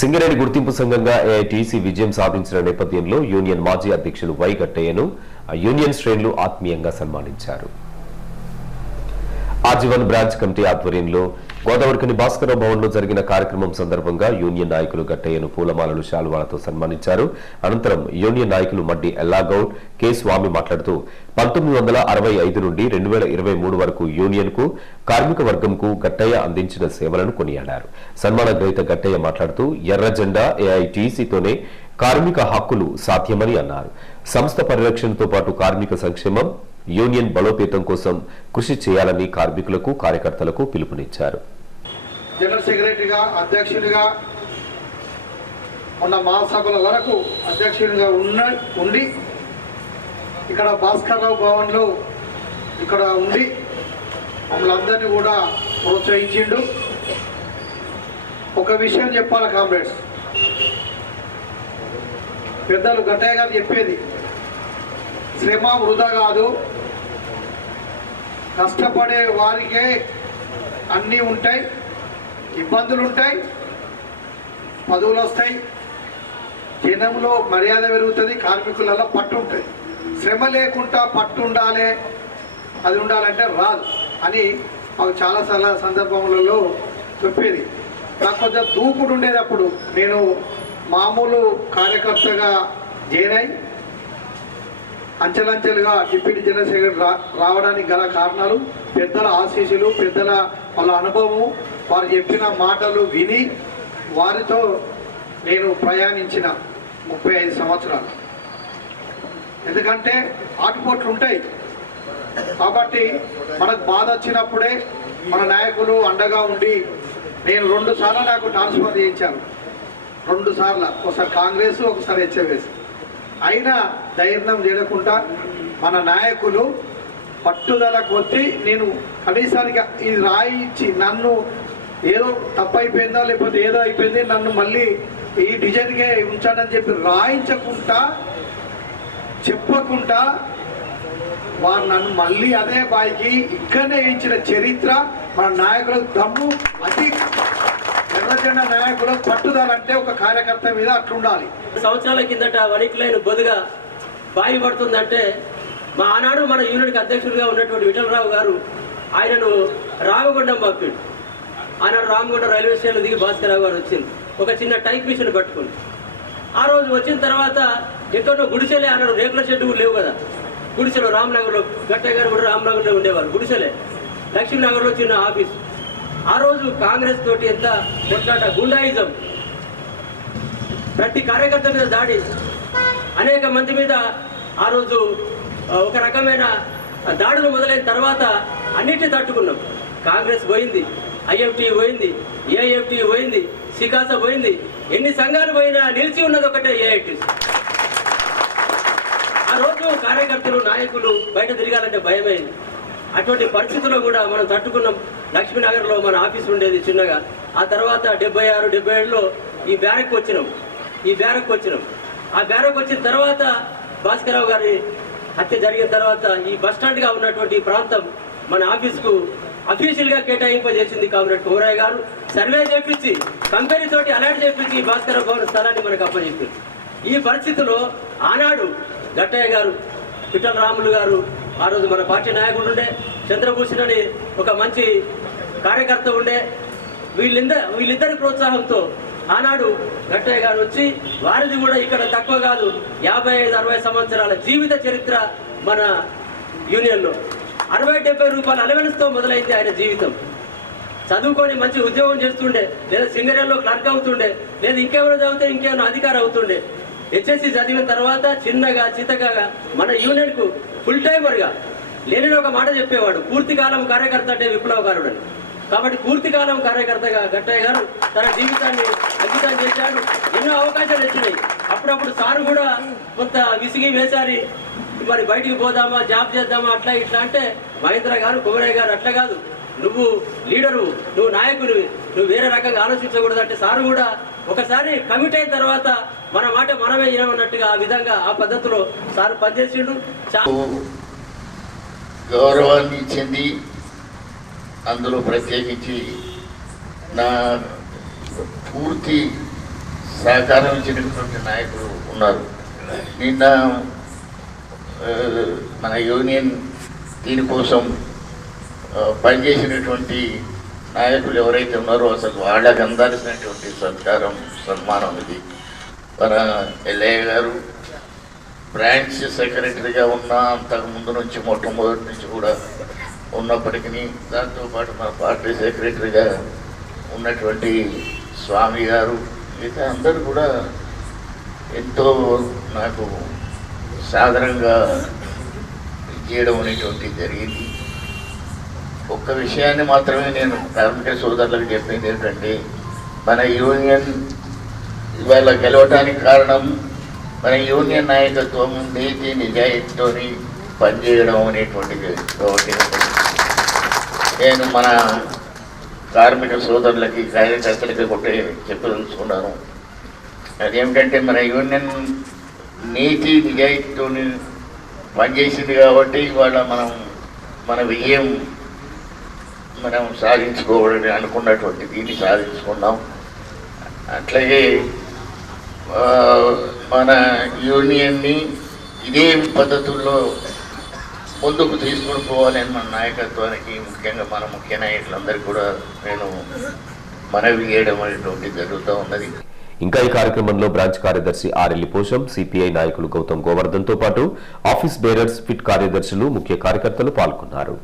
సింగరేణి గుర్తింపు సంఘంగా ఏఐటీసీ విజయం సాధించిన నేపథ్యంలో యూనియన్ మాజీ అధ్యక్షులు వై గట్టయ్యను యూనియన్ శ్రేణులు ఆత్మీయంగా సన్మానించారు. ఆజీవన్ బ్రాంచ్ కమిటీ ఆధ్వర్యంలో గోదావరికని భాస్కరరావు భవన్లో జరిగిన కార్యక్రమం సందర్భంగా యూనియన్ నాయకులు గట్టయ్యను పూలమాలలు శాలువాలతో సన్మానించారు. అనంతరం యూనియన్ నాయకులు మడ్డి ఎల్లాగౌడ్ కె స్వామి మాట్లాడుతూ పంతొమ్మిది వందల అరవై ఐదు నుండి రెండు వేల ఇరవై మూడు వరకు యూనియన్కు కార్మిక వర్గంకు గట్టయ్య అందించిన సేవలను కొనియాడారు. సన్మాన గ్రహీత గట్టయ్య మాట్లాడుతూ ఎర్ర జెండా ఏఐటీసీతోనే కార్మిక హక్కులు సాధ్యమని అన్నారు. సంస్థ పరిరక్షణతో పాటు కార్మిక సంక్షేమం యూనియన్ బలోపేతం కోసం కృషి చేయాలని కార్మికులకు కార్యకర్తలకు పిలుపునిచ్చారు. జనరల్ సెక్రటరీగా అధ్యక్షుడిగా ఉన్న మహాసభల వరకు అధ్యక్షుడిగా ఉన్న ఉండి ఇక్కడ భాస్కర్రావు భవన్లో ఇక్కడ ఉండి మమ్మల్ని అందరినీ కూడా ప్రోత్సహించిండు. ఒక విషయం చెప్పాలి కామ్రేడ్స్. పెద్దలు గట్టయ్య గారు చెప్పేది శ్రమ వృధా కాదు. కష్టపడే వారికే అన్నీ ఉంటాయి. ఇబ్బందులు ఉంటాయి పదవులు వస్తాయి జనంలో మర్యాద పెరుగుతుంది కార్మికులలో పట్టు ఉంటుంది శ్రమ లేకుండా పట్టు ఉండాలి అది ఉండాలంటే రాదు అని మాకు చాలా చాలా సందర్భములలో చెప్పేది. నాకు కొంచెం దూకుడు ఉండేది అప్పుడు నేను మామూలు కార్యకర్తగా జేనై అంచెలంచెలుగా డిప్యూటీ జనరల్ సెక్రటరీ రావడానికి గల కారణాలు పెద్దల ఆశీస్సులు పెద్దల వాళ్ళ అనుభవం వారు చెప్పిన మాటలు విని వారితో నేను ప్రయాణించిన ముప్పై ఐదు సంవత్సరాలు. ఎందుకంటే ఆటుపోట్లు ఉంటాయి. కాబట్టి మనకు బాధ వచ్చినప్పుడే మన నాయకులు అండగా ఉండి నేను రెండు సార్లు నాకు ట్రాన్స్ఫర్ చేయించాను రెండు సార్లు. ఒకసారి కాంగ్రెస్ ఒకసారి హెచ్ఎంఎస్. అయినా ధైర్యం చేయకుండా మన నాయకులు పట్టుదల కొద్దీ నేను కనీసానికి ఇది రాయించి నన్ను ఏదో తప్పు అయిపోయిందా లేకపోతే ఏదో అయిపోయింది నన్ను మళ్ళీ ఈ డిజైన్గా ఉంచాడని చెప్పి రాయించకుండా చెప్పకుండా వారు నన్ను మళ్ళీ అదే బాయికి ఇక్కడనే ఇచ్చిన చరిత్ర మన నాయకుల దమ్ము అతి ఎర్రజెండ నాయకుల పట్టుదల అంటే ఒక కార్యకర్త మీద అట్లుండాలి. సంవత్సరాల కిందట వణికిలైన బొదుగా బాయిపడుతుందంటే మా ఆనాడు మన యూనిట్కి అధ్యక్షుడిగా ఉన్నటువంటి విఠలరావు గారు ఆయనను రామగుండం పంపిండు. ఆనాడు రామగుండం రైల్వే స్టేషన్ దిగి భాస్కరరావు గారు వచ్చింది. ఒక చిన్న టైప్ మిషన్ పట్టుకుని ఆ రోజు వచ్చిన తర్వాత ఎక్కడో గుడిసెలే అన్నాడు రేకుల షెడ్డు కూడా లేవు కదా. గుడిసెలో రామ్నగర్లో గట్టయ్య గారు కూడా రామ్నగర్లో ఉండేవారు గుడిసెలే. లక్ష్మీనగర్లో చిన్న ఆఫీస్. ఆ రోజు కాంగ్రెస్ తోటి ఎంత కొట్లాట గుండాయిజం. ప్రతి కార్యకర్త మీద దాడి. అనేక మంది మీద ఆ రోజు ఒక రకమైన దాడులు మొదలైన తర్వాత అన్నిటిని తట్టుకున్నాం. కాంగ్రెస్ పోయింది ఐఎఫ్టీ పోయింది ఏఎఫ్టీ పోయింది సికాస పోయింది ఎన్ని సంఘాలు పోయినా నిలిచి ఉన్నది ఒకటే ఏఐటీ. ఆ రోజు కార్యకర్తలు నాయకులు బయట తిరగాలంటే భయమైంది. అటువంటి పరిస్థితుల్లో కూడా మనం తట్టుకున్నాం. లక్ష్మీనగర్లో మన ఆఫీస్ ఉండేది చిన్నగా. ఆ తర్వాత డెబ్బై ఆరు డెబ్బై ఏడులో ఈ బ్యారక్ వచ్చినాం. ఈ బ్యారక్ వచ్చినాం. ఆ బ్యారక్ వచ్చిన తర్వాత భాస్కరరావు గారి హత్య జరిగిన తర్వాత ఈ బస్ స్టాండ్గా ఉన్నటువంటి ఈ ప్రాంతం మన ఆఫీస్కు అఫీషియల్గా కేటాయింపజేసింది కామ్రేడ్ కోమరాయ్ గారు. సర్వే చేపించి కంపెనీ తోటి అలర్ట్ చేపించి ఈ భాస్కరరావు భవన్ స్థలాన్ని మనకు అప్పచెప్పింది. ఈ పరిస్థితిలో ఆనాడు గట్టయ్య గారు పిట్టల రాములు గారు ఆ రోజు మన పార్టీ నాయకుడు ఉండే చంద్రభూషణ్ అని ఒక మంచి కార్యకర్త ఉండే వీళ్ళింద వీళ్ళిద్దరి ప్రోత్సాహంతో ఆనాడు గట్టయ్య గారు వచ్చి వారిది కూడా ఇక్కడ తక్కువ కాదు. యాభై ఐదు అరవై సంవత్సరాల జీవిత చరిత్ర మన యూనియన్లో. అరవై డెబ్బై రూపాయల అలవెన్స్తో మొదలైంది ఆయన జీవితం. చదువుకొని మంచి ఉద్యోగం చేస్తుండే. లేదా సింగరేల్లో క్లర్క్ అవుతుండే. లేదా ఇంకెవరో చదివితే ఇంకేమైనా అధికారి అవుతుండే. హెచ్ఎస్సి చదివిన తర్వాత చిన్నగా చితకగా మన యూనియన్కు ఫుల్ టైమర్గా లేని ఒక మాట చెప్పేవాడు. పూర్తికాలం కార్యకర్త అంటే విప్లవకారుడు అని కాబట్టి పూర్తికాలం కార్యకర్తగా గట్టయ్య గారు తన జీవితాన్ని అద్భుతం చేశాడు. ఎన్నో అవకాశాలు వచ్చినాయి. అప్పుడప్పుడు సార్ కూడా కొంత విసిగి వేశారు. మరి బయటికి పోదామా జాబ్ చేద్దామా అట్లా ఇట్లా అంటే మహేంద్ర గారు కుమరయ్య గారు అట్లా కాదు. నువ్వు లీడరు నువ్వు నాయకుడు నువ్వు వేరే రకంగా ఆలోచించకూడదు అంటే సార్ కూడా ఒకసారి కమిట్ అయిన తర్వాత మన మాట మనమే వినమన్నట్టుగా ఆ విధంగా ఆ పద్ధతిలో సార్ పనిచేసిండు. గౌరవాన్ని ఇచ్చింది అందులో ప్రత్యేకించి నా పూర్తి సహకారం ఇచ్చినటువంటి నాయకులు ఉన్నారు. నిన్న మన యూనియన్ దీనికోసం పనిచేసినటువంటి నాయకులు ఎవరైతే ఉన్నారో అసలు వాళ్ళకి అందాల్సినటువంటి సత్కారం సన్మానం ఇది. మన ఎల్ఐ గారు బ్రాంచ్ సెక్రటరీగా ఉన్న అంతకు ముందు నుంచి మొట్టమొదటి నుంచి కూడా ఉన్నప్పటికీ దాంతోపాటు మన పార్టీ సెక్రటరీగా ఉన్నటువంటి స్వామి గారు మిగతా అందరూ కూడా ఎంతో నాకు సాధారణంగా చేయడం అనేటువంటిది జరిగింది. ఒక్క విషయాన్ని మాత్రమే నేను కార్మిక సోదరులకు చెప్పింది ఏంటంటే మన యూనియన్ ఇవాళ గెలవటానికి కారణం మన యూనియన్ నాయకత్వం నీతి నిజాయితీతో పనిచేయడం అనేటువంటిది ఒకటి. నేను మన కార్మిక సోదరులకి కార్యకర్తలకి కొట్టే చెప్పదలుచుకున్నాను అదేమిటంటే మన యూనియన్ నీతి నిజాయితీతోని పనిచేసింది కాబట్టి ఇవాళ మనం మన విజయం మనం సాధించుకోవాలని అనుకున్నటువంటి దీన్ని సాధించుకున్నాం. అట్లాగే మన యూనియన్ని ఇదే పద్ధతుల్లో ముందుకు తీసుకుని పోవాలని మన నాయకత్వానికి ముఖ్యంగా మన ముఖ్య నాయకులందరికీ కూడా నేను మనవి చేయడం అనేటువంటి జరుగుతూ ఉన్నది. ఇంకా ఈ కార్యక్రమంలో బ్రాంచ్ కార్యదర్శి ఆర్ఎల్లి పోషం సిపిఐ నాయకులు గౌతమ్ గోవర్ధన్తో పాటు ఆఫీస్ బేరర్స్ ఫిట్ కార్యదర్శులు ముఖ్య కార్యకర్తలు పాల్గొన్నారు.